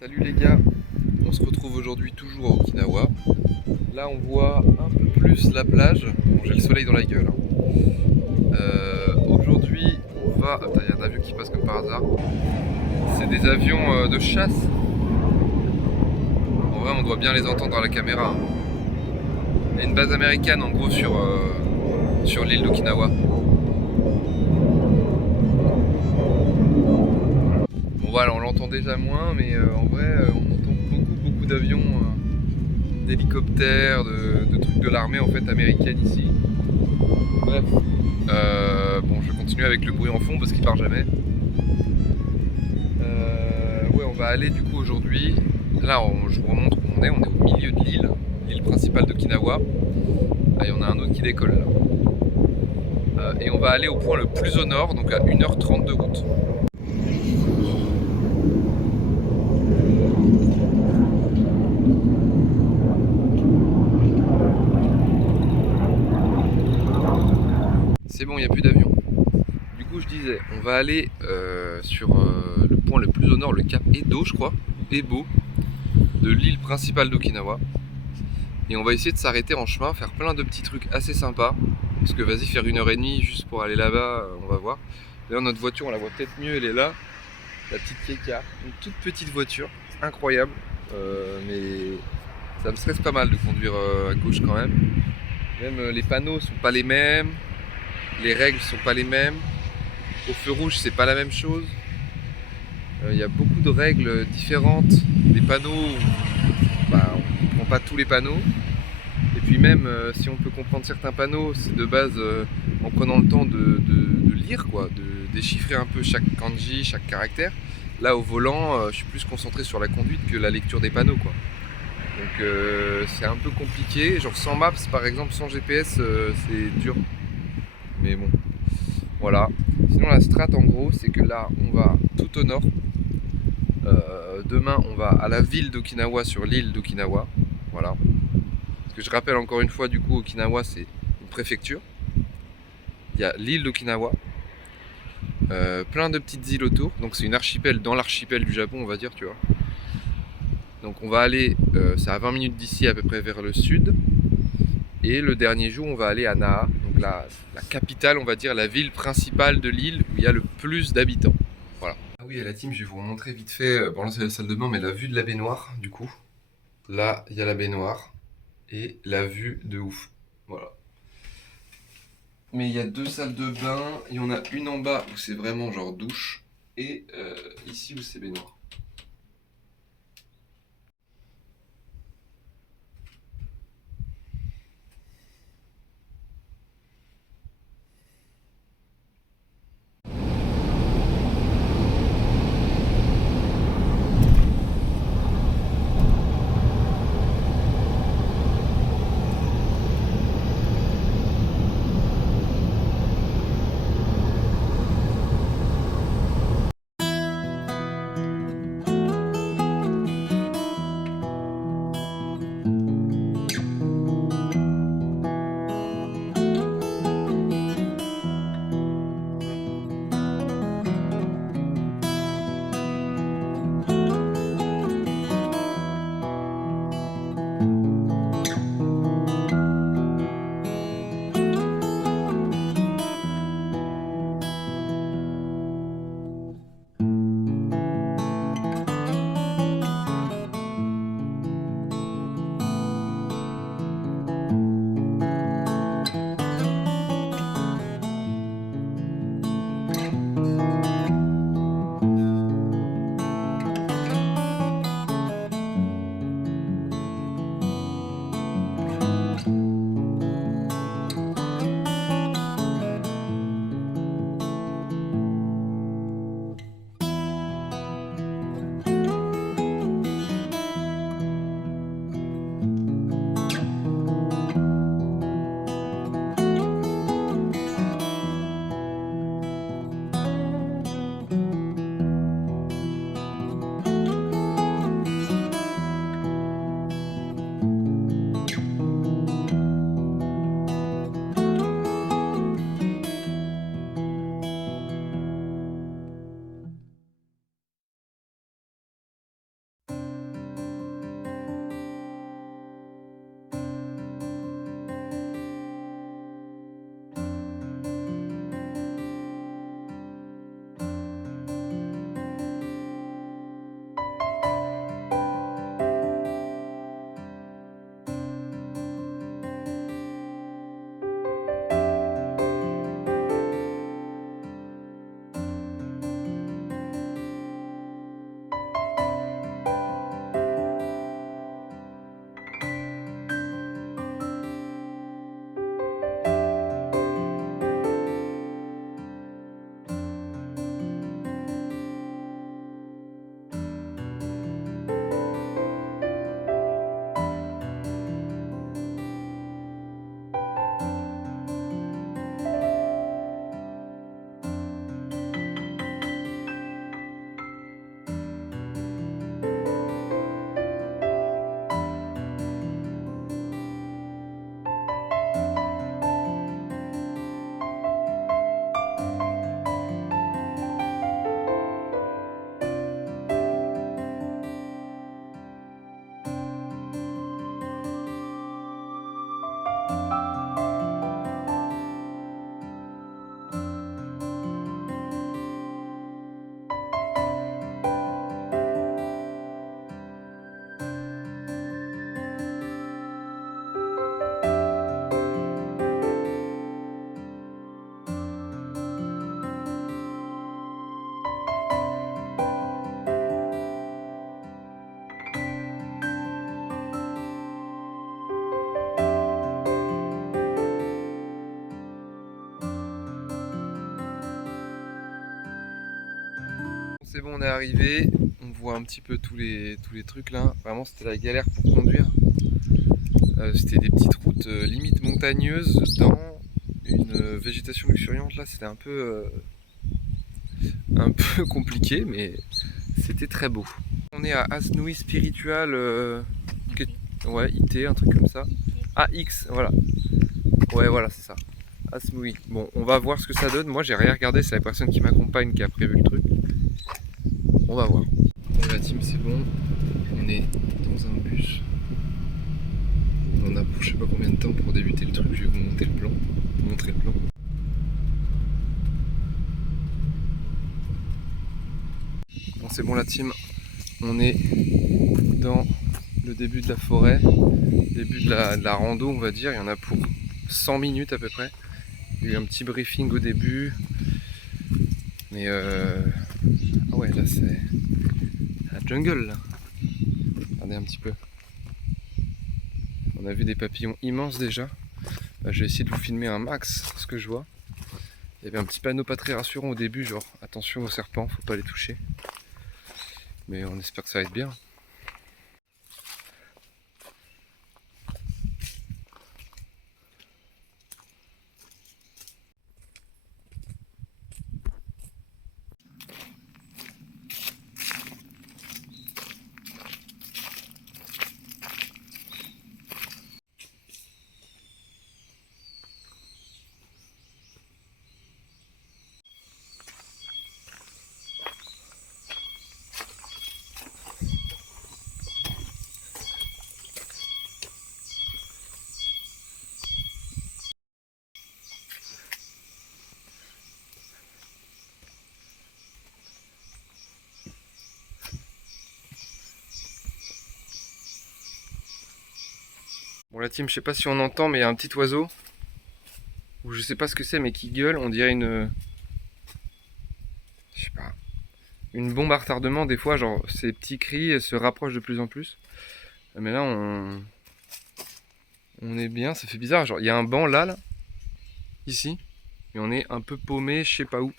Salut les gars, on se retrouve aujourd'hui toujours à Okinawa. Là on voit un peu plus la plage. Bon, j'ai le soleil dans la gueule. Aujourd'hui on va... Attends, il y a un avion qui passe comme par hasard. C'est des avions de chasse. En vrai on doit bien les entendre à la caméra. Il y a une base américaine en gros sur l'île d'Okinawa. Bon voilà, on l'entend déjà moins, mais en vrai on entend beaucoup d'avions, d'hélicoptères, de trucs de l'armée en fait américaine ici. Bref, bon je continue avec le bruit en fond parce qu'il part jamais. Ouais, on va aller du coup aujourd'hui. Là je vous remontre où on est au milieu de l'île principale d'Okinawa. Là il y en a un autre qui décolle là. Et on va aller au point le plus au nord, donc à 1h30 de route. C'est bon, il n'y a plus d'avion. Du coup, je disais, on va aller sur le point le plus au nord, le cap Edo, je crois, Ebo, de l'île principale d'Okinawa. Et on va essayer de s'arrêter en chemin, faire plein de petits trucs assez sympas. Parce que vas-y, faire 1h30 juste pour aller là-bas, on va voir. D'ailleurs, notre voiture, on la voit peut-être mieux, elle est là. La petite Keka, une toute petite voiture, incroyable. Mais ça me stresse pas mal de conduire à gauche quand même. Même les panneaux sont pas les mêmes, les règles sont pas les mêmes. Au feu rouge, c'est pas la même chose. Il y a beaucoup de règles différentes. Les panneaux, bah, on ne comprend pas tous les panneaux. Et puis même si on peut comprendre certains panneaux, c'est de base en prenant le temps de lire, quoi, de déchiffrer un peu chaque kanji, chaque caractère. Là au volant, je suis plus concentré sur la conduite que la lecture des panneaux, quoi. Donc c'est un peu compliqué. Genre sans maps par exemple, sans GPS, c'est dur. Mais bon, voilà. Sinon la strat en gros, c'est que là on va tout au nord. Demain on va à la ville d'Okinawa sur l'île d'Okinawa. Voilà. Parce que je rappelle encore une fois, du coup Okinawa c'est une préfecture. Il y a l'île d'Okinawa. Plein de petites îles autour. Donc c'est une archipel dans l'archipel du Japon on va dire, tu vois. Donc on va aller, c'est à 20 minutes d'ici à peu près vers le sud. Et le dernier jour on va aller à Naha. Donc la capitale on va dire, la ville principale de l'île où il y a le plus d'habitants. Voilà. Ah oui, à la team, je vais vous montrer vite fait, bon là c'est la salle de bain, mais la vue de la baignoire, du coup. Là, il y a la baignoire, et la vue de ouf. Voilà. Mais il y a deux salles de bain, il y en a une en bas où c'est vraiment genre douche, et ici où c'est baignoire. c'est bon, on est arrivé. On voit un petit peu tous les trucs là. Vraiment, c'était la galère pour conduire. C'était des petites routes limite montagneuses dans une végétation luxuriante. Là, c'était un peu compliqué, mais c'était très beau. On est à Asnui Spiritual, ouais, IT, un truc comme ça. Ah, X, voilà. Ouais, voilà, c'est ça. Asnui. Bon, on va voir ce que ça donne. Moi, j'ai rien regardé, c'est la personne qui m'accompagne qui a prévu le truc. On va voir. Bon, la team, c'est bon. On est dans un bus. On en a pour je sais pas combien de temps pour débuter le truc. Je vais vous montrer le plan. Bon, c'est bon, la team. On est dans le début de la forêt, début de la rando, on va dire. Il y en a pour 100 minutes à peu près. Il y a eu un petit briefing au début. Mais ah ouais, là c'est la jungle là. Regardez un petit peu. On a vu des papillons immenses déjà. Là, je vais essayer de vous filmer un max ce que je vois. Il y avait un petit panneau pas très rassurant au début, genre attention aux serpents, faut pas les toucher. Mais on espère que ça va être bien. Bon, la team, je sais pas si on entend, mais il y a un petit oiseau, ou je sais pas ce que c'est, mais qui gueule. On dirait une, je sais pas, une bombe à retardement. Des fois, genre ces petits cris se rapprochent de plus en plus. Mais là, on est bien. Ça fait bizarre. Genre, il y a un banc là, ici, et on est un peu paumé, je sais pas où.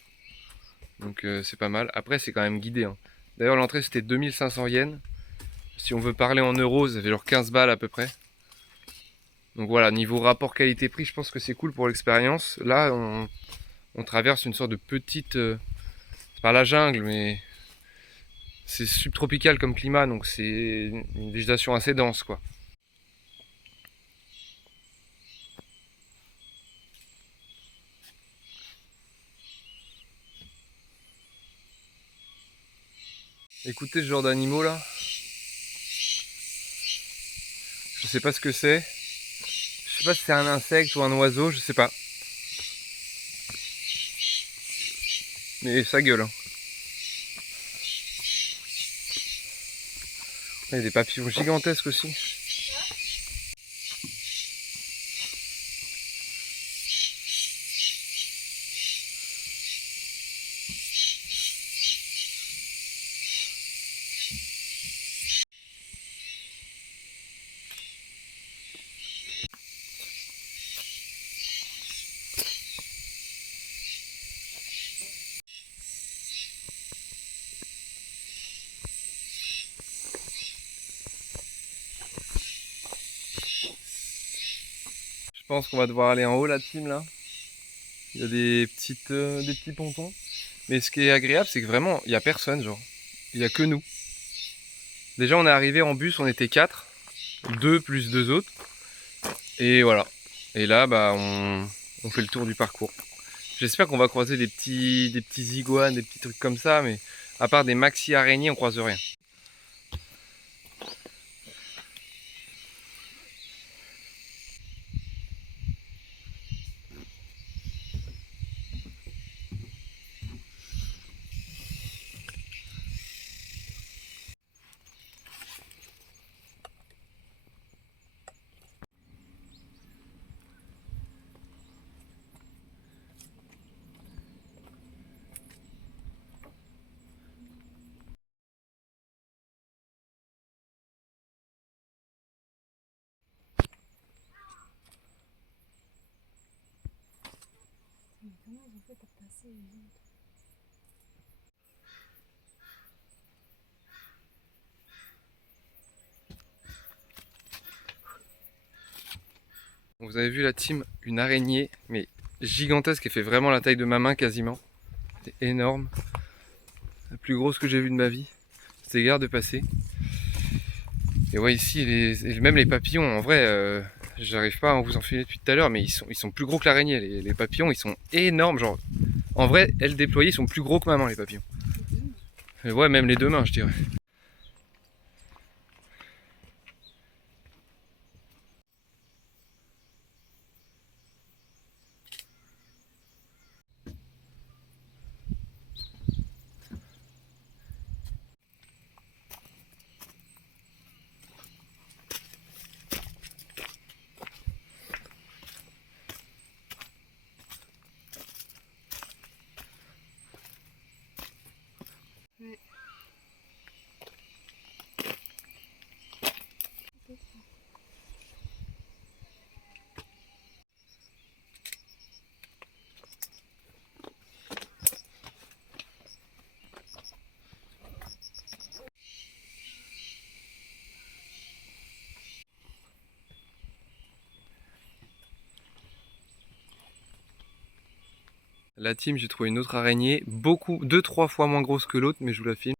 Donc c'est pas mal. Après, c'est quand même guidé, hein. D'ailleurs, l'entrée c'était 2500 yens. Si on veut parler en euros, ça fait genre 15 balles à peu près. Donc voilà, niveau rapport qualité-prix, je pense que c'est cool pour l'expérience. Là, on traverse une sorte de petite... c'est pas la jungle, mais c'est subtropical comme climat, donc c'est une végétation assez dense, quoi. Écoutez ce genre d'animaux là. Je sais pas ce que c'est. Je sais pas si c'est un insecte ou un oiseau, je sais pas. Mais ça gueule, hein. Il y a des papillons gigantesques aussi. Je pense qu'on va devoir aller en haut la team là. Il y a des petits pontons. Mais ce qui est agréable, c'est que vraiment, il n'y a personne, genre. Il n'y a que nous. Déjà, on est arrivé en bus, on était 4. 2 plus 2 autres. Et voilà. Et là, bah, on fait le tour du parcours. J'espère qu'on va croiser des petits iguanes, des petits trucs comme ça, mais à part des maxi araignées, on croise rien. Mais comment ils ont fait pour passer les autres? Vous avez vu la team, une araignée, mais gigantesque, qui fait vraiment la taille de ma main quasiment. C'est énorme. La plus grosse que j'ai vue de ma vie. C'est garde de passer. Et ouais, ici, même les papillons, en vrai, j'arrive pas à vous enfiler depuis tout à l'heure, mais ils sont plus gros que l'araignée. Les papillons, ils sont énormes. Genre, en vrai, elles déployées, ils sont plus gros que ma main, les papillons. Et ouais, même les deux mains, je dirais. La team, j'ai trouvé une autre araignée, beaucoup, 2-3 fois moins grosse que l'autre, mais je vous la filme.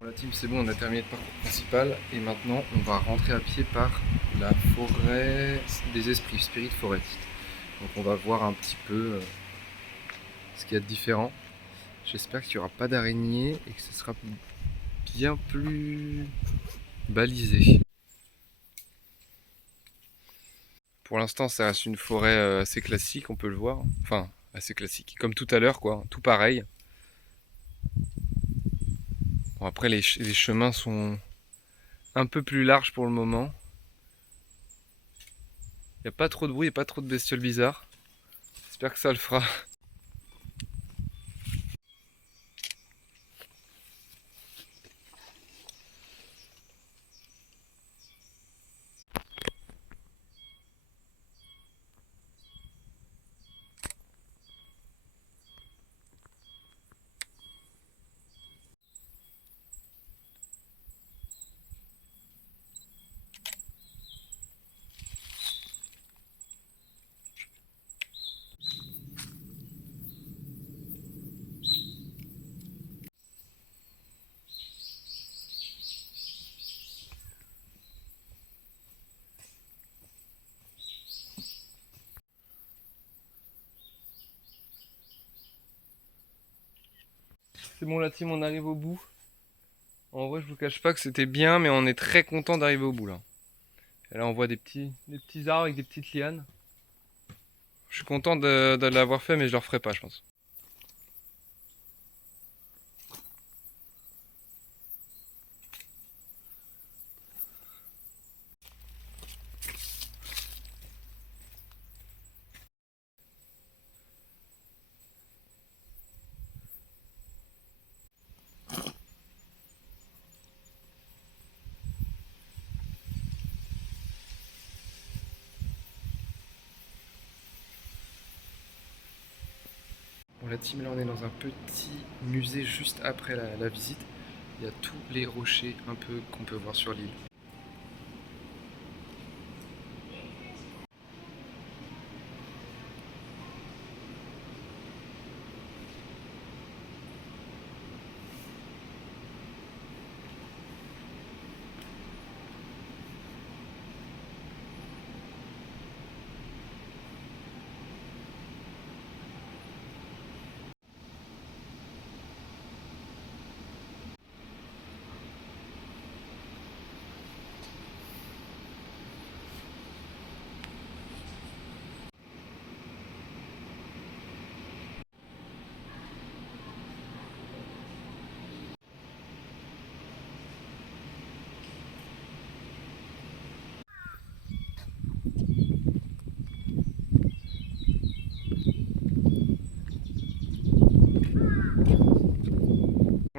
Bon, la team, c'est bon, on a terminé le parcours principal et maintenant on va rentrer à pied par la forêt des esprits, Spirit Forest. Donc on va voir un petit peu ce qu'il y a de différent. J'espère qu'il n'y aura pas d'araignées et que ce sera bien plus balisé. Pour l'instant, ça reste une forêt assez classique, on peut le voir. Enfin, assez classique, comme tout à l'heure, quoi, tout pareil. Bon, après, les chemins sont un peu plus larges pour le moment. Il n'y a pas trop de bruit et pas trop de bestioles bizarres. J'espère que ça le fera. C'est bon la team, on arrive au bout. En vrai, je vous cache pas que c'était bien, mais on est très content d'arriver au bout là. Et là, on voit des petits arbres avec des petites lianes. Je suis content de l'avoir fait, mais je le referai pas, je pense. Bon, la team, là, on est dans un petit musée juste après la visite. Il y a tous les rochers un peu qu'on peut voir sur l'île.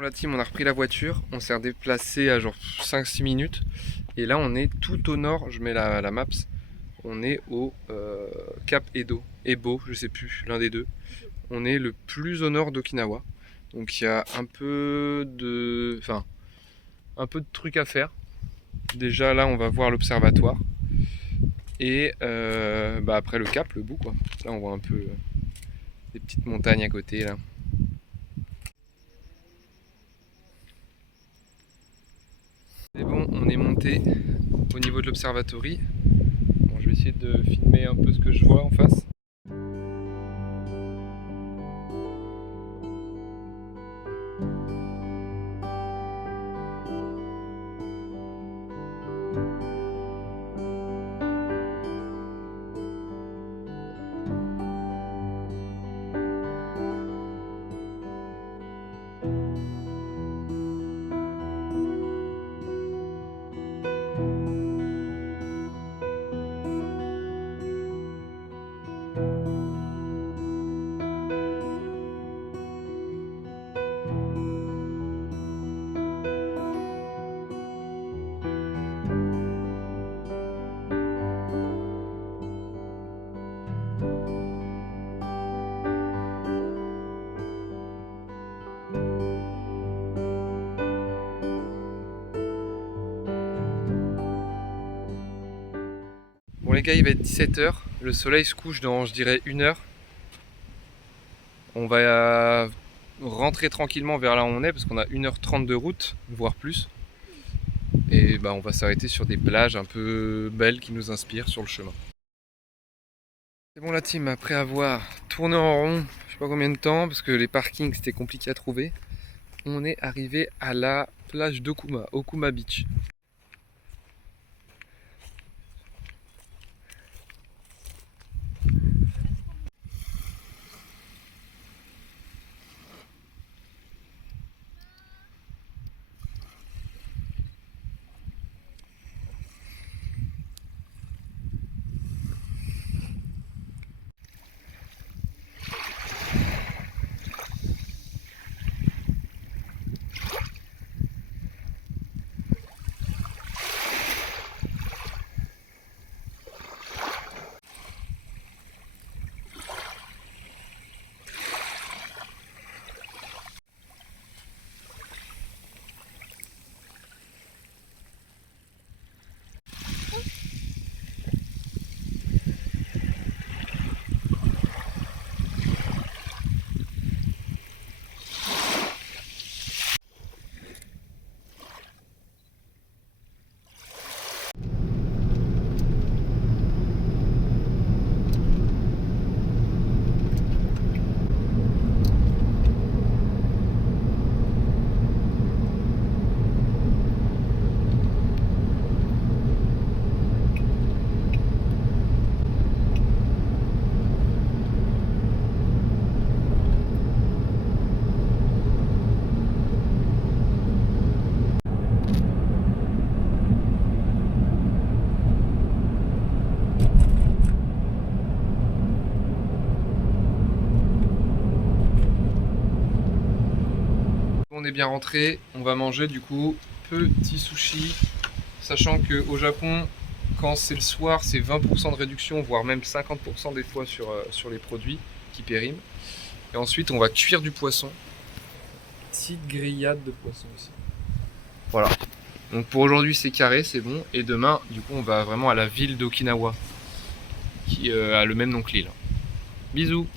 La team, on a repris la voiture, on s'est redéplacé à genre 5-6 minutes et là on est tout au nord, je mets la maps, on est au Cap Ebo, je sais plus, l'un des deux. On est le plus au nord d'Okinawa, donc il y a un peu de trucs à faire. Déjà là on va voir l'observatoire et après le cap, le bout quoi. Là on voit un peu des petites montagnes à côté là. C'est bon, on est monté au niveau de l'observatory. Bon, je vais essayer de filmer un peu ce que je vois en face. Bon les gars, il va être 17 h, le soleil se couche dans je dirais 1 heure. On va rentrer tranquillement vers là où on est parce qu'on a 1 h 30 de route, voire plus. Et on va s'arrêter sur des plages un peu belles qui nous inspirent sur le chemin. C'est bon la team, après avoir tourné en rond, je sais pas combien de temps, parce que les parkings c'était compliqué à trouver, on est arrivé à la plage d'Okuma, Okuma Beach. On est bien rentré, on va manger du coup petit sushi, sachant qu'au Japon, quand c'est le soir, c'est 20% de réduction, voire même 50% des fois sur les produits qui périment. Et ensuite, on va cuire du poisson. Petite grillade de poisson ici. Voilà. Donc pour aujourd'hui, c'est carré, c'est bon. Et demain, du coup, on va vraiment à la ville d'Okinawa, qui a le même nom que l'île. Bisous!